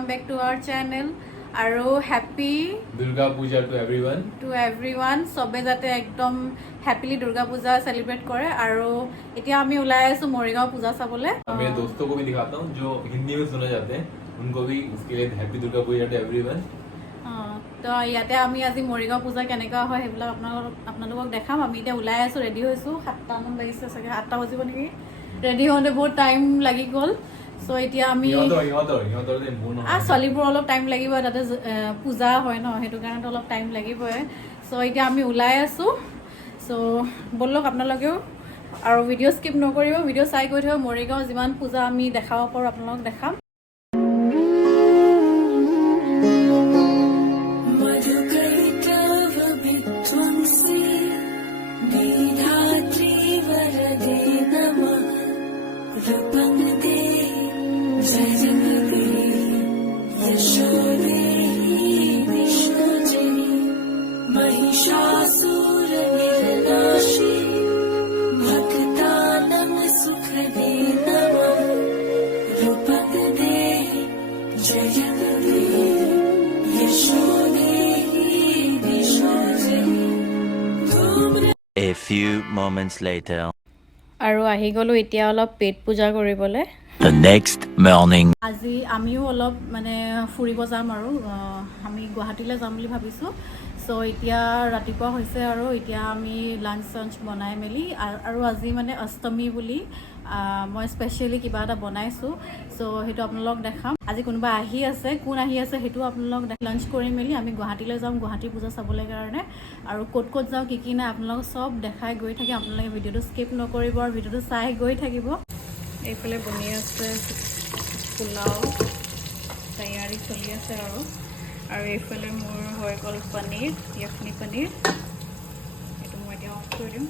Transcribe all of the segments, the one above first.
welcome back to our channel. আৰু happy Durga Puja to everyone. সবে যাতে একদম हैप्पीली दुर्गा पूजा सेलिब्रेट करे আৰু এতিয়া আমি ওলাই আছো মৰিগাঁও পূজা চাবলে मैं दोस्तों को भी दिखाता हूँ जो हिंदी में सुने जाते हैं उनको भी उसके लिए happy Durga Puja to everyone তো ইয়াতে আমি আজি মৰিগাঁও পূজা কেনেকা হয় হেবিলাক আপোনালোকক দেখাম আমি এতিয়া ওলাই আছো ৰেডি হৈছো 7টা মান লাগিছে চাগে 8টা বাজিব নেকি ৰেডি হওঁতে বহুত টাইম লাগি গ'ল সো এতিয়া আমি ছোৱালীবোৰ অলপ টাইম লাগিব তাতে পূজা হয় ন সেইটো কাৰণে অলপ টাইম লাগিবই সো এতিয়া আমি ওলাই আছো সো বলক আপোনালোকেও আৰু ভিডিঅ' স্কিপ নকৰিব ভিডিঅ' চাই গৈ থাকিব মৰিগাঁও যিমান পূজা আমি দেখাব পাৰো আপোনালোকক দেখাম A few moments later. আৰু আহি গলো এতিয়া অলপ পেট পূজা কৰিবলে The next morning. আজি আমিও অলপ মানে ফুৰিব যাম আৰু আমি গুৱাহাটীলৈ যাম বুলি ভাবিছো সো এতিয়া ৰাতিপুৱা হৈছে আৰু এতিয়া আমি লাঞ্চ বনাই মেলি আৰু আজি মানে অষ্টমী বুলি মই স্পেশালি কিবা এটা বনাইছো সো হেতু আপোনালোক দেখাম আজি কোনোবা আহি আছে কোন আহি আছে হেতু আপোনালোক লাঞ্চ কৰি মেলি আমি গুৱাহাটীলৈ যাম গুৱাহাটী পূজা চাবলৈ কাৰণে আৰু ক'ত যাওঁ কি নাই আপোনালোক সব দেখাই গৈ থাকে আপোনালোকে ভিডিঅ'টো স্কিপ নকৰিব আৰু ভিডিঅ'টো চাই গৈ থাকিব এইফালে বনি আছে পোলাও তৈয়াৰী চলি আছে আৰু এইফালে মোৰ হৈ গ'ল পনীৰ য়খনি পনীৰ এইটো মই এতিয়া অফ কৰি দিম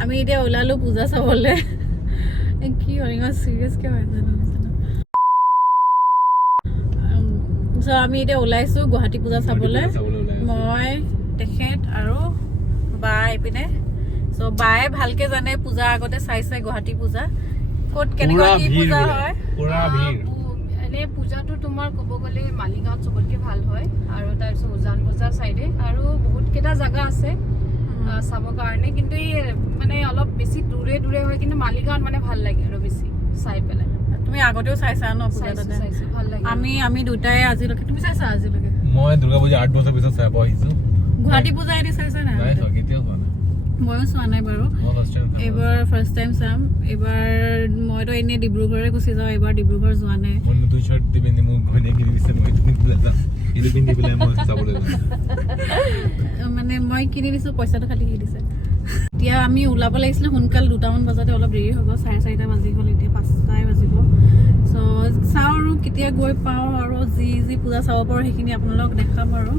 আমি এতিয়া ওলালো পূজা চাবলে কি হয় ইমান চিৰিয়াছকৈ হয় জানো চ' আমি এতিয়া ওলাইছো গুৱাহাটী পূজা চাবলে মই তেখেত আৰু বা এইপিনে সো বায়ে ভালকে জানে পূজা আগতে চাইছে গুৱাহাটী পূজা ক'ত কেনেকুৱা কি পূজা হয় পুৰা ভিৰ এনে পূজাটো তোমাৰ ক'ব গ'লে মালিগাঁৱত চবতকৈ ভাল হয় আৰু তাৰপিছত উজান বজাৰ চাইডে আৰু বহুত কেইটা জাগা আছে চাব কাৰণে কিন্তু এই মানে অলপ বেছি দূৰে হয় কিন্তু মালিগাঁৱত মানে ভাল লাগে আৰু বেছি চাই পেলাই তুমি আগতেও চাইছা ন পূজা তাতে ভাল লাগে আমি দুটাই আজিলৈকে তুমি চাইছা আজিলৈকে মই দুৰ্গা পূজা 8 বছৰ পিছত চাই আহিছো গুৱাহাটী পূজা এনে চাইছা না নাই তো কেতিয়াও হোৱা নাই ময়ো চোৱা নাই বাৰু এইবাৰ ফাৰ্ষ্ট টাইম চাম এইবাৰ মইতো এনেই ডিব্ৰুগড়ে গুচি যাওঁ এইবাৰ ডিব্ৰুগড় যোৱা নাই মই নতুন শাৰ্ট দি পিন্ধি মোক ঘনে কিনি দিছে মই পিন্ধি যাম এইটো পিন্ধি পেলাই মই চাবলৈ যাম মানে মই কিনি দিছো পইচাটো খালি কি দিছে এতিয়া আমি ওলাব লাগিছিলে সোনকাল 2টামান বজাতে অলপ দেৰি হ'ব 4:30 বাজি গ'ল এতিয়া 5টাই বাজিব চ' চাওঁ আৰু কেতিয়া গৈ পাওঁ আৰু যি পূজা চাব পাৰোঁ সেইখিনি আপোনালোকক দেখাম আৰু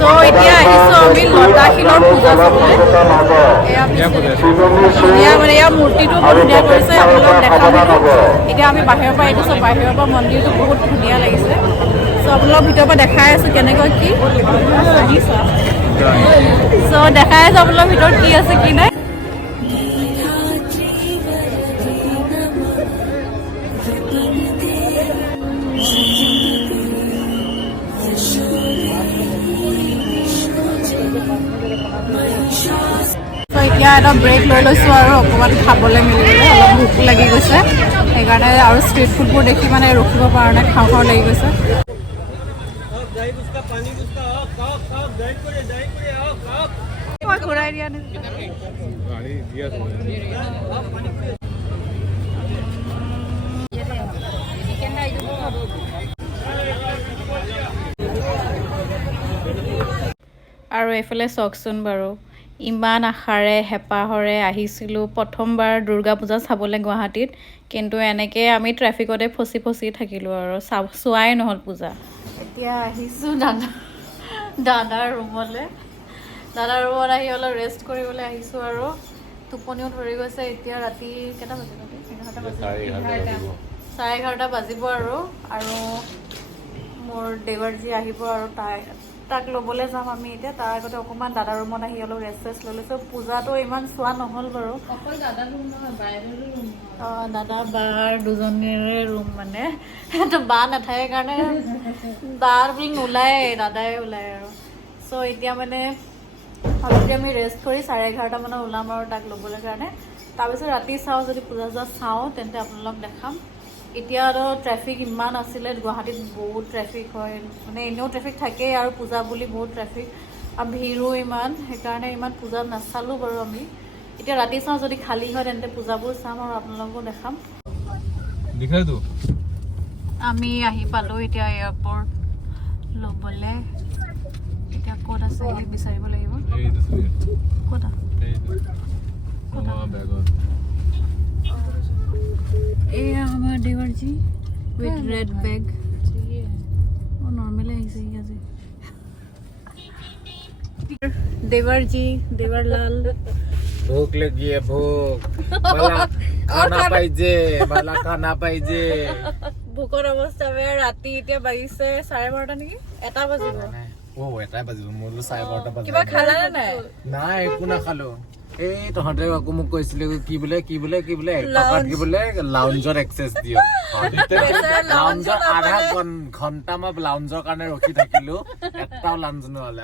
So এতিয়া আহিছো আমি লতাশিলৰ পূজা চাবলৈ এয়া মানে ইয়াৰ মূৰ্তিটো বহুত ধুনীয়া কৰিছে আপোনালোক দেখাব এতিয়া আমি বাহিৰৰ পৰা আহিছো বাহিৰৰ পৰা মন্দিৰটো বহুত ধুনীয়া লাগিছে চ' আপোনালোক ভিতৰৰ পৰা দেখাই আছো কেনেকৈ কি চ' দেখাই আছো আপোনালোক ভিতৰত কি আছে কি নাই এতিয়া এটা ব্ৰেক লৈ লৈছোঁ আৰু অকণমান খাবলৈ মিলিবলৈ অলপ ভোক লাগি গৈছে সেইকাৰণে আৰু ষ্ট্ৰীট ফুডবোৰ দেখি মানে ৰখিব পৰা নাই খাওঁ লাগি গৈছে ঘূৰাই দিয়া আৰু এইফালে চাওকচোন বাৰু ইমান আশাৰে হেঁপাহৰে আহিছিলোঁ প্ৰথমবাৰ দুৰ্গা পূজা চাবলৈ গুৱাহাটীত, কিন্তু এনেকৈ আমি ট্ৰেফিকতে ফচি থাকিলোঁ আৰু চোৱাই নহ'ল পূজা। এতিয়া আহিছোঁ দাদাৰ ৰুমলৈ। দাদাৰ ৰুমত আহি অলপ ৰেষ্ট কৰিবলৈ আহিছোঁ আৰু টোপনিও ধৰি গৈছে। এতিয়া ৰাতি কেইটা বাজিব? 11:30 বাজিব আৰু মোৰ দেৱৰজী আহিব আৰু তাক ল'বলৈ যাম আমি এতিয়া। তাৰ আগতে অকণমান দাদাৰ ৰুমত আহি অলপ ৰেষ্ট লৈ লৈছোঁ। পূজাটো ইমান চোৱা নহ'ল বাৰু। অঁ, দাদা বাৰ দুজনীৰে ৰুম মানে বা নাথাকে কাৰণে বা বুলি নোলায়, দাদাই ওলায় আৰু। চ' এতিয়া মানে অলপ আমি ৰেষ্ট কৰি 11:30 মানত ওলাম আৰু তাক ল'বলৈ কাৰণে। তাৰপিছত ৰাতি চাওঁ, যদি পূজা চাওঁ তেন্তে আপোনালোকক দেখাম। এতিয়াতো ট্ৰেফিক ইমান আছিলে, গুৱাহাটীত বহুত ট্ৰেফিক হয়, মানে এনেও ট্ৰেফিক থাকেই আৰু পূজা বুলি বহুত ট্ৰেফিক আৰু ভিৰো ইমান, সেইকাৰণে ইমান পূজা নাচালোঁ বাৰু আমি। এতিয়া ৰাতি চাওঁ, যদি খালী হয় তেন্তে পূজাবোৰ চাম আৰু আপোনালোকো দেখাম। আমি আহি পালোঁ এতিয়া এয়াৰপৰ্ট ল'বলৈ। এতিয়া ক'ত আছে বিচাৰিব লাগিব। ক'ত এয়া আমাৰ দেৱৰজী উইথ ৰেড বেগ। অঁ, নৰ্মেলি আহিছে সি আজি। देवरजी देवरलाल भूक लगी है भूक मला खाना पाहिजे मला खाना पाहिजे ভোকৰ অৱস্থা ৰাতি এতিয়া বাজিছে 12:30 নেকি, 1 বাজিব। এটাই বাজিব, মোৰলো 12:30 কিবা খালা নে নাই? নাই, একো নাখালো। এই তহঁতে আকৌ মোক কৈছিলে কি বোলে টকাত কি বোলে লাউঞ্জৰ এক্সেছ দিয়ক। লাউঞ্জৰ আধা ঘণ্টা মই লাউঞ্জৰ কাৰণে ৰখি থাকিলো, এটাও লাঞ্চ নহলে।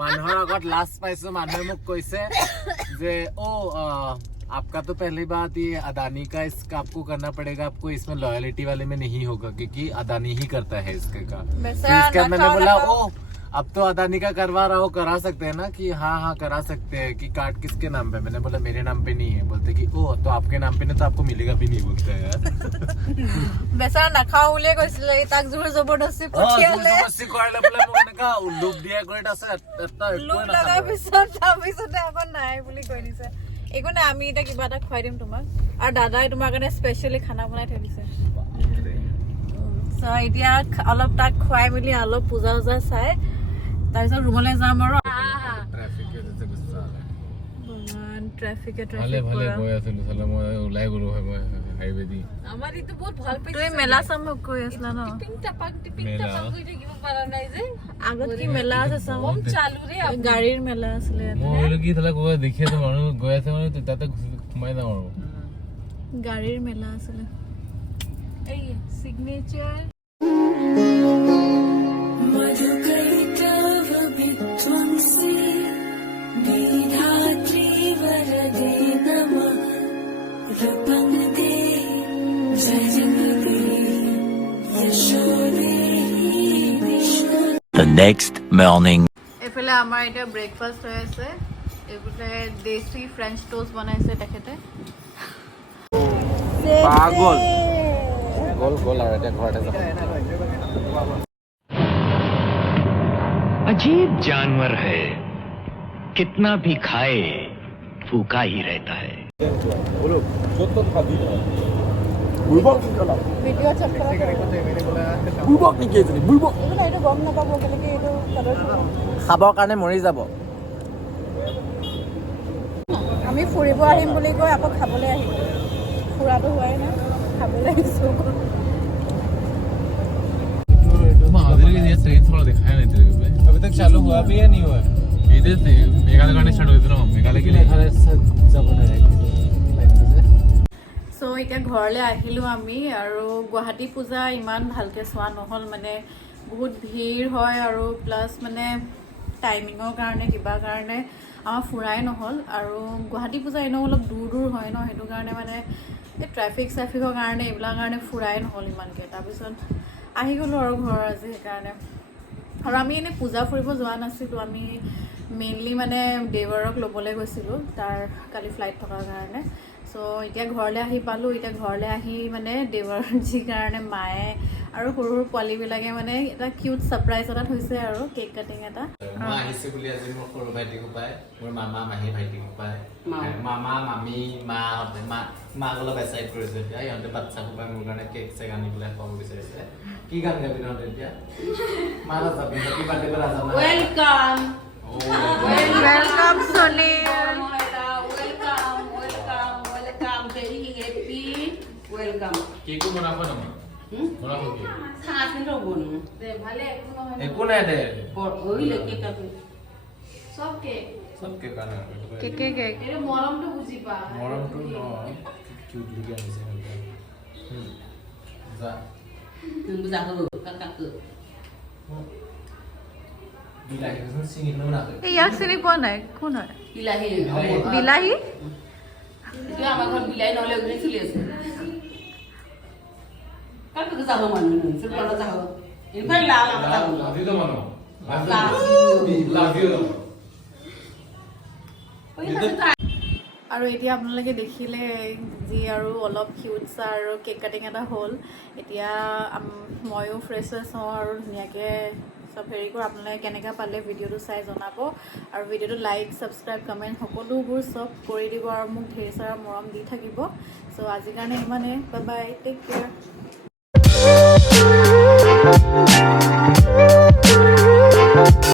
মানুহৰ আগত লাজ পাইছো, মানুহে মোক কৈছে যে आपका तो पहली बात ये अदानी का इसका आपको करना पड़ेगा, आपको इसमें लॉयलिटी वाले में नहीं होगा क्योंकि अदानी ही करता है इसके का। इसके मैंने बोला अब तो अदानी का करवा रहा हो, करा सकते हैं ना कि हाँ करा सकते हैं कि कार्ड किसके नाम पे। मैंने बोला मेरे नाम पे नहीं है। बोलते कि तो आपके नाम पे नहीं तो आपको मिलेगा भी नहीं। बोलते हैं यार বেচাৰা নাখাওঁ বুলিয়ে কৈছিলে, তাক জোৰ জবৰদস্তি পঠিয়ালে। কৰালে বোলে মোক এনেকা লোভ দিয়া কৰি আছে, লোভ লগাৰ পিছতে আকৌ নাই বুলি কৈ দিছে। একো নাই, আমি এতিয়া কিবা এটা খুৱাই দিম তোমাক, আৰু দাদাই তোমাৰ কাৰণে স্পেচিয়েলি খানা বনাই থৈ দিছে। এতিয়া অলপ তাক খুৱাই মেলি অলপ পূজা চাই তাৰপিছত ৰুমলৈ যাম আৰু। মেলা চাম কৈ আছিলা ন? আগত কি মেলা আছে চাম, গাড়ীৰ মেলা আছিলে, গাড়ীৰ মেলা আছিলে। Signature The next morning. এফালে আমাৰ এতিয়া ব্ৰেকফাষ্ট হৈ আছে, এইফালে দেশী ফ্ৰেঞ্চ টোষ্ট বনাইছে তেখেতে। পাগল গোল আৰু এতিয়া ঘৰতে যাব। अजीब जानवर है, कितना भी खाए भूखा ही रहता है। খাবৰ কাৰণে মৰি যাব। আমি ফুৰিব আহিম বুলি কৈ আকৌ খাবলৈ আহিম। ফুৰাটো হোৱাই নাই, খাবলৈ আহিছোঁ। अभी तक चालू हुआ भी है नहीं हुआ? मेघालय गाने स्टार्ट हुए थे ना, मेघालय के लिए চ' এতিয়া ঘৰলৈ আহিলোঁ আমি, আৰু গুৱাহাটী পূজা ইমান ভালকৈ চোৱা নহ'ল, মানে বহুত ভিৰ হয় আৰু প্লাছ মানে টাইমিঙৰ কাৰণে কিবা কাৰণে আমাৰ ফুৰাই নহ'ল। আৰু গুৱাহাটী পূজা এনেও অলপ দূৰ হয় ন, সেইটো কাৰণে মানে এই ট্ৰেফিকৰ কাৰণে এইবিলাক কাৰণে ফুৰাই নহ'ল ইমানকৈ। তাৰপিছত আহি গ'লোঁ আৰু ঘৰ আজি সেইকাৰণে। আৰু আমি এনেই পূজা ফুৰিব যোৱা নাছিলোঁ, আমি মেইনলি মানে দেৱৰক ল'বলৈ গৈছিলোঁ তাৰ কালি ফ্লাইট থকাৰ কাৰণে। চ' এতিয়া ঘৰলৈ আহি পালোঁ। এতিয়া ঘৰলৈ আহি মানে দেৱৰ যি কাৰণে মায়ে আৰু সৰু সৰু পোৱালীবিলাকে মানে এটা কিউট ছাৰপ্ৰাইজ এটা থৈছে আৰু কেক কাটিং এটা। মই আহিছোঁ বুলি আজি মোৰ সৰু ভাইটিকো পায়, মোৰ মামা মাহী ভাইটিকো পায়, মামা মামী মাহঁতে মাক অলপ এক্সাইট কৰিছে এতিয়া। সিহঁতে বাচ্ছাকো পায় মোৰ কাৰণে কেক চেক আনি পেলাই খুৱাব বিচাৰিছে। কি গান গাবি তহঁতে এতিয়া? মাৰা যাবি হেপী বাৰ্থডে কৰা যাবা। ওয়েলকাম ৱেলকাম চলি। ওয়েলকাম ভেরি হ্যাপি ওয়েলকাম কেকো বনাব নহয় বনাব কি সাথে রবন দে ভালে একো নহয়। একো নাই দে ওই লেকে কাপে চব কেক চব কেক আনে কেকে কেক এইটো মৰমটো বুজি পা। মৰমটো নহয় কিউট লুকি আনিছে যা বুঝা হলো কাকাকে বিলাহী চিঙি নাখায়। এই ইয়াক চিনি পোৱা নাই, কোন হয়? বিলাহি বিলাহী? এতিয়া আমাৰ ঘৰত বিলাহী নহলে উগৰি চলি আছে কাকাকে যাব মানুহ চব কৰা যাব ইনফাই লাল আমাৰ যাব লাভি তো মানো লাভি আৰু এতিয়া আপোনালোকে দেখিলে যি আৰু অলপ কিউটছা আৰু কেক কাটিং এটা হ'ল। এতিয়া ময়ো ফ্ৰেছ হৈ হওঁ আৰু ধুনীয়াকৈ চব হেৰি কৰোঁ। আপোনালোকে কেনেকৈ পালে ভিডিঅ'টো চাই জনাব আৰু ভিডিঅ'টো লাইক ছাবস্ক্ৰাইব কমেণ্ট সকলোবোৰ চব কৰি দিব আৰু মোক ঢেৰ চাৰা মৰম দি থাকিব। চ' আজিৰ কাৰণে ইমানেই। Bye bye, take care.